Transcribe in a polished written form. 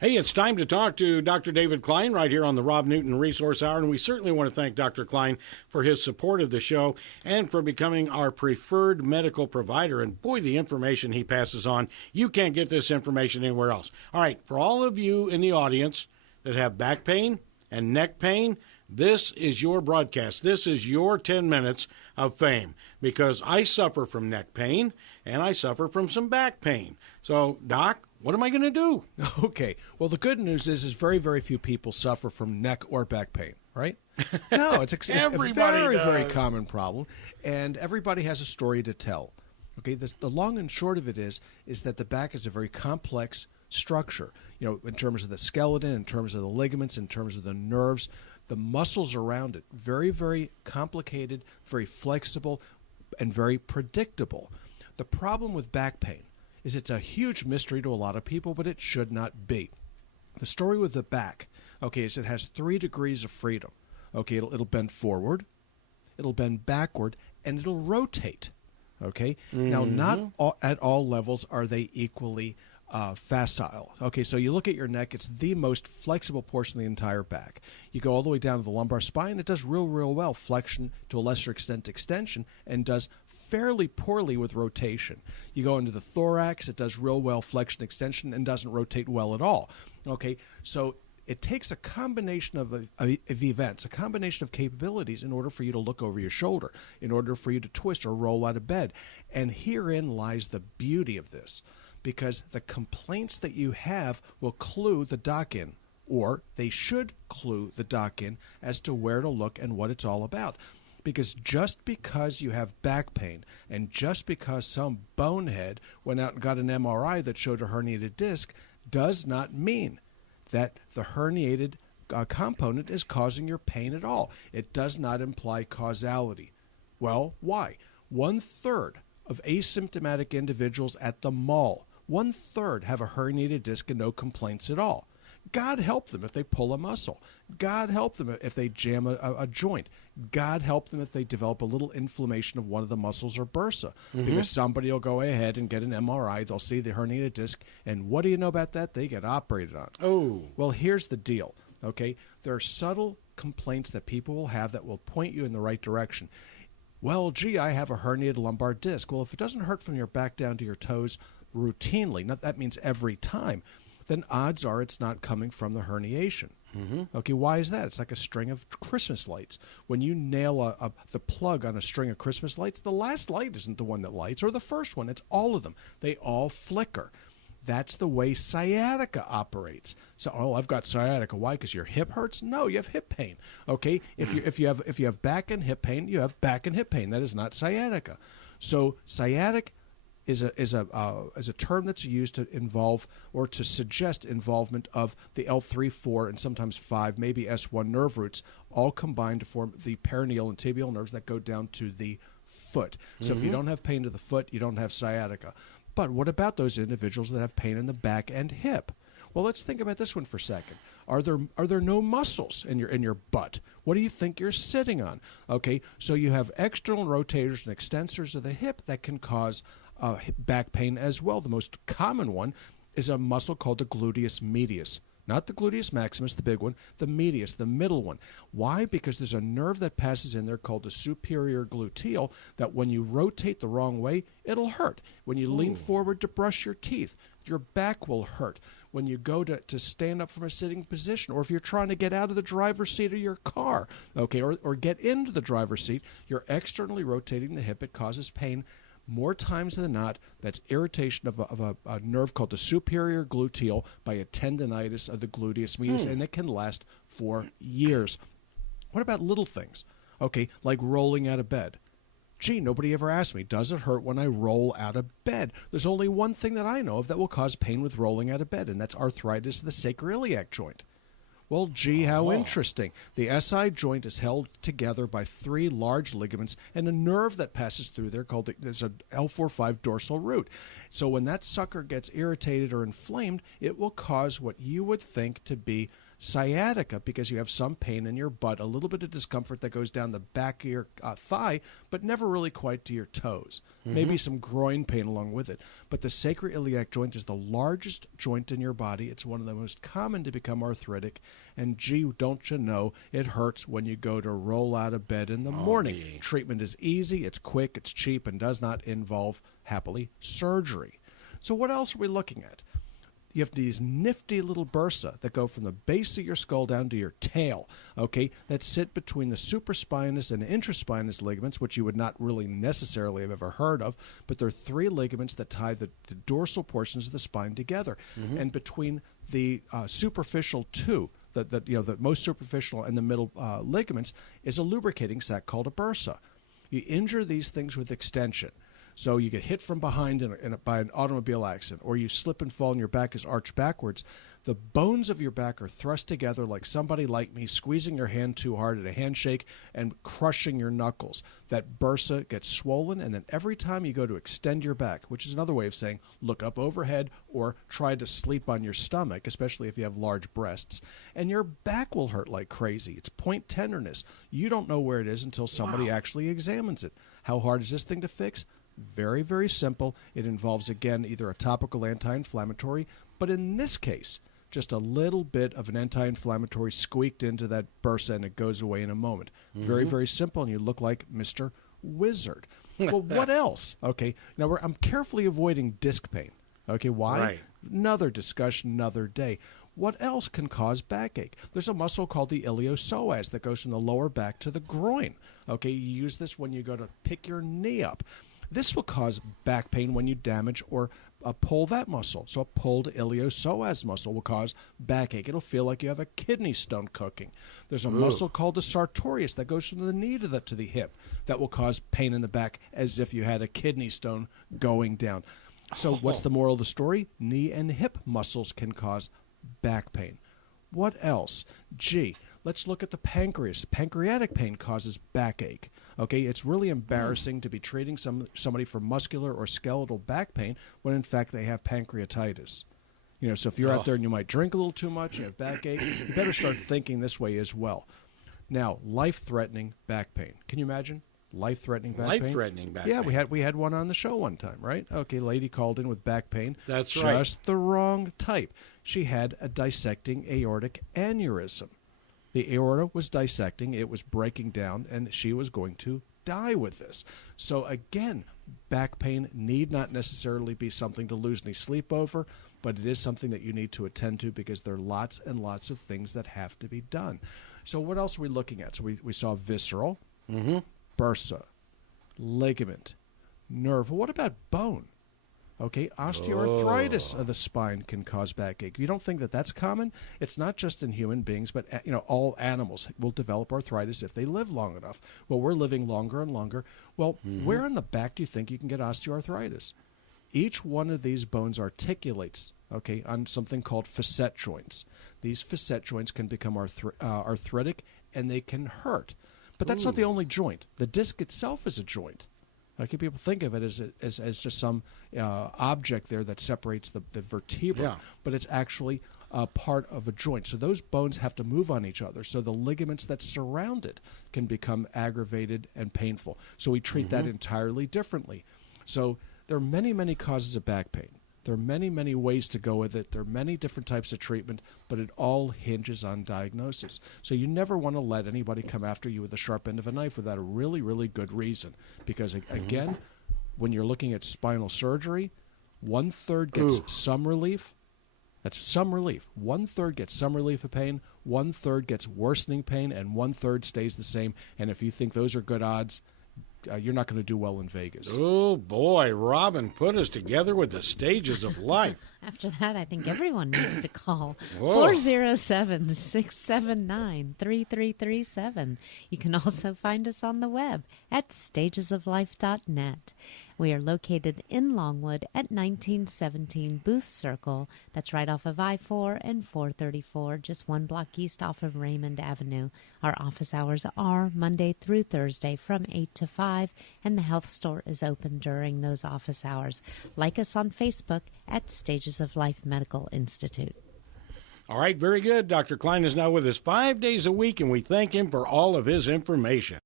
Hey, it's time to talk to Dr. David Klein right here on the Rob Newton Resource Hour, and we certainly want to thank Dr. Klein for his support of the show and for becoming our preferred medical provider. And boy, the information he passes on, you can't get this information anywhere else. All right, for all of you in the audience that have back pain and neck pain, this is your broadcast. This is your 10 minutes of fame, because I suffer from neck pain and I suffer from some back pain. So, Doc, what am I going to do? Okay. Well, the good news is very, very few people suffer from neck or back pain, right? No, it's a very common problem, and everybody has a story to tell. Okay. The long and short of it is that the back is a very complex structure, in terms of the skeleton, in terms of the ligaments, in terms of the nerves, the muscles around it. Very, very complicated, very flexible, and very predictable. The problem with back pain is it's a huge mystery to a lot of people, but it should not be. The story with the back, okay, is it has 3 degrees of freedom. Okay, it'll bend forward, it'll bend backward, and it'll rotate. Okay? Mm-hmm. Now, not at all levels are they equally facile. Okay, so you look at your neck, it's the most flexible portion of the entire back. You go all the way down to the lumbar spine, it does real well, flexion to a lesser extent extension, and does fairly poorly with rotation. You go into the thorax, it does real well, flexion extension, and doesn't rotate well at all. Okay, so it takes a combination of events, a combination of capabilities in order for you to look over your shoulder, in order for you to twist or roll out of bed. And herein lies the beauty of this, because the complaints that you have will clue the doc in, or they should clue the doc in as to where to look and what it's all about. Because just because you have back pain and just because some bonehead went out and got an MRI that showed a herniated disc does not mean that the herniated component is causing your pain at all. It does not imply causality. Well, why? 1/3 of asymptomatic individuals at the mall, 1/3 have a herniated disc and no complaints at all. God help them if they pull a muscle. God help them if they jam a joint. God help them if they develop a little inflammation of one of the muscles or bursa. Mm-hmm. Because somebody will go ahead and get an MRI, they'll see the herniated disc, and what do you know about that? They get operated on. Oh. Well, here's the deal, okay? There are subtle complaints that people will have that will point you in the right direction. Well, gee, I have a herniated lumbar disc. Well, if it doesn't hurt from your back down to your toes routinely, not that means every time, then odds are it's not coming from the herniation. Mm-hmm. Okay, why is that? It's like a string of Christmas lights. When you nail the plug on a string of Christmas lights, the last light isn't the one that lights, or the first one. It's all of them. They all flicker. That's the way sciatica operates. So, I've got sciatica. Why? Because your hip hurts? No, you have hip pain. Okay, if you have back and hip pain, you have back and hip pain. That is not sciatica. So sciatic is a term that's used to involve or to suggest involvement of the L3, 4, and sometimes 5, maybe S1 nerve roots, all combined to form the peroneal and tibial nerves that go down to the foot. So if you don't have pain to the foot, you don't have sciatica. But what about those individuals that have pain in the back and hip? Well, let's think about this one for a second. Are there no muscles in your butt? What do you think you're sitting on? Okay, so you have external rotators and extensors of the hip that can cause back pain as well. The most common one is a muscle called the gluteus medius. Not the gluteus maximus, the big one, the medius, the middle one. Why? Because there's a nerve that passes in there called the superior gluteal that when you rotate the wrong way, it'll hurt. When you lean forward to brush your teeth, your back will hurt. When you go to stand up from a sitting position, or if you're trying to get out of the driver's seat of your car, okay, or get into the driver's seat, you're externally rotating the hip. It causes pain. More times than not, that's irritation of a nerve called the superior gluteal by a tendinitis of the gluteus medius, and it can last for years. What about little things? Okay, like rolling out of bed. Gee, nobody ever asked me, does it hurt when I roll out of bed? There's only one thing that I know of that will cause pain with rolling out of bed, and that's arthritis of the sacroiliac joint. Well, gee, how interesting. The SI joint is held together by 3 large ligaments and a nerve that passes through there called there's a L4-5 dorsal root. So when that sucker gets irritated or inflamed, it will cause what you would think to be Sciatica, because you have some pain in your butt, a little bit of discomfort that goes down the back of your thigh, but never really quite to your toes. Maybe some groin pain along with it. But the sacroiliac joint is the largest joint in your body. It's one of the most common to become arthritic. And gee, don't you know, it hurts when you go to roll out of bed in the morning. Yeah. Treatment is easy, it's quick, it's cheap, and does not involve, happily, surgery. So what else are we looking at? You have these nifty little bursa that go from the base of your skull down to your tail, okay, that sit between the supraspinous and intraspinous ligaments, which you would not really necessarily have ever heard of, but they're three ligaments that tie the dorsal portions of the spine together. And between the superficial two, the most superficial and the middle ligaments, is a lubricating sac called a bursa. You injure these things with extension. So you get hit from behind by an automobile accident, or you slip and fall and your back is arched backwards. The bones of your back are thrust together like somebody like me squeezing your hand too hard at a handshake and crushing your knuckles. That bursa gets swollen, and then every time you go to extend your back, which is another way of saying look up overhead or try to sleep on your stomach, especially if you have large breasts, and your back will hurt like crazy. It's point tenderness. You don't know where it is until somebody actually examines it. How hard is this thing to fix? Very, very simple. It involves, again, either a topical anti-inflammatory, but in this case, just a little bit of an anti-inflammatory squeaked into that bursa and it goes away in a moment. Very, very simple, and you look like Mr. Wizard. Well, what else? Okay, now I'm carefully avoiding disc pain. Okay, why? Right. Another discussion, another day. What else can cause backache? There's a muscle called the Iliopsoas that goes from the lower back to the groin. Okay, you use this when you go to pick your knee up. This will cause back pain when you damage or pull that muscle. So a pulled iliopsoas muscle will cause backache. It'll feel like you have a kidney stone cooking. There's a muscle called the sartorius that goes from the knee to the hip that will cause pain in the back as if you had a kidney stone going down. So what's the moral of the story? Knee and hip muscles can cause back pain. What else? Gee, let's look at the pancreas. Pancreatic pain causes backache. Okay, it's really embarrassing to be treating somebody for muscular or skeletal back pain when in fact they have pancreatitis. So if you're out there and you might drink a little too much, you have backache, you better start thinking this way as well. Now, life-threatening back pain. Can you imagine? Life-threatening back pain? Life-threatening back pain. pain. Yeah, we had one on the show one time, right? Okay, lady called in with back pain. That's right. Just the wrong type. She had a dissecting aortic aneurysm. The aorta was dissecting, it was breaking down, and she was going to die with this. So again, back pain need not necessarily be something to lose any sleep over, but it is something that you need to attend to because there are lots and lots of things that have to be done. So what else are we looking at? So we saw visceral, bursa, ligament, nerve. Well, what about bone? Okay, osteoarthritis of the spine can cause backache. You don't think that that's common? It's not just in human beings, but all animals will develop arthritis if they live long enough. Well, we're living longer and longer. Well, where on the back do you think you can get osteoarthritis? Each one of these bones articulates, okay, on something called facet joints. These facet joints can become arthritic and they can hurt. But that's not the only joint. The disc itself is a joint. Okay, people think of it as just some object there that separates the vertebra, but it's actually part of a joint. So those bones have to move on each other. So the ligaments that surround it can become aggravated and painful. So we treat that entirely differently. So there are many, many causes of back pain. There are many, many ways to go with it. There are many different types of treatment, but it all hinges on diagnosis. So you never want to let anybody come after you with the sharp end of a knife without a really, really good reason. Because, again, when you're looking at spinal surgery, 1/3 gets some relief. That's some relief. 1/3 gets some relief of pain, 1/3 gets worsening pain, and 1/3 stays the same. And if you think those are good odds, you're not going to do well in Vegas. Oh, boy. Robin put us together with the stages of life. After that, I think everyone needs to call 407-679-3337. You can also find us on the web at stagesoflife.net. We are located in Longwood at 1917 Booth Circle. That's right off of I-4 and 434, just one block east off of Raymond Avenue. Our office hours are Monday through Thursday from 8 to 5, and the health store is open during those office hours. Like us on Facebook at Stages of Life Medical Institute. All right, very good. Dr. Klein is now with us 5 days a week, and we thank him for all of his information.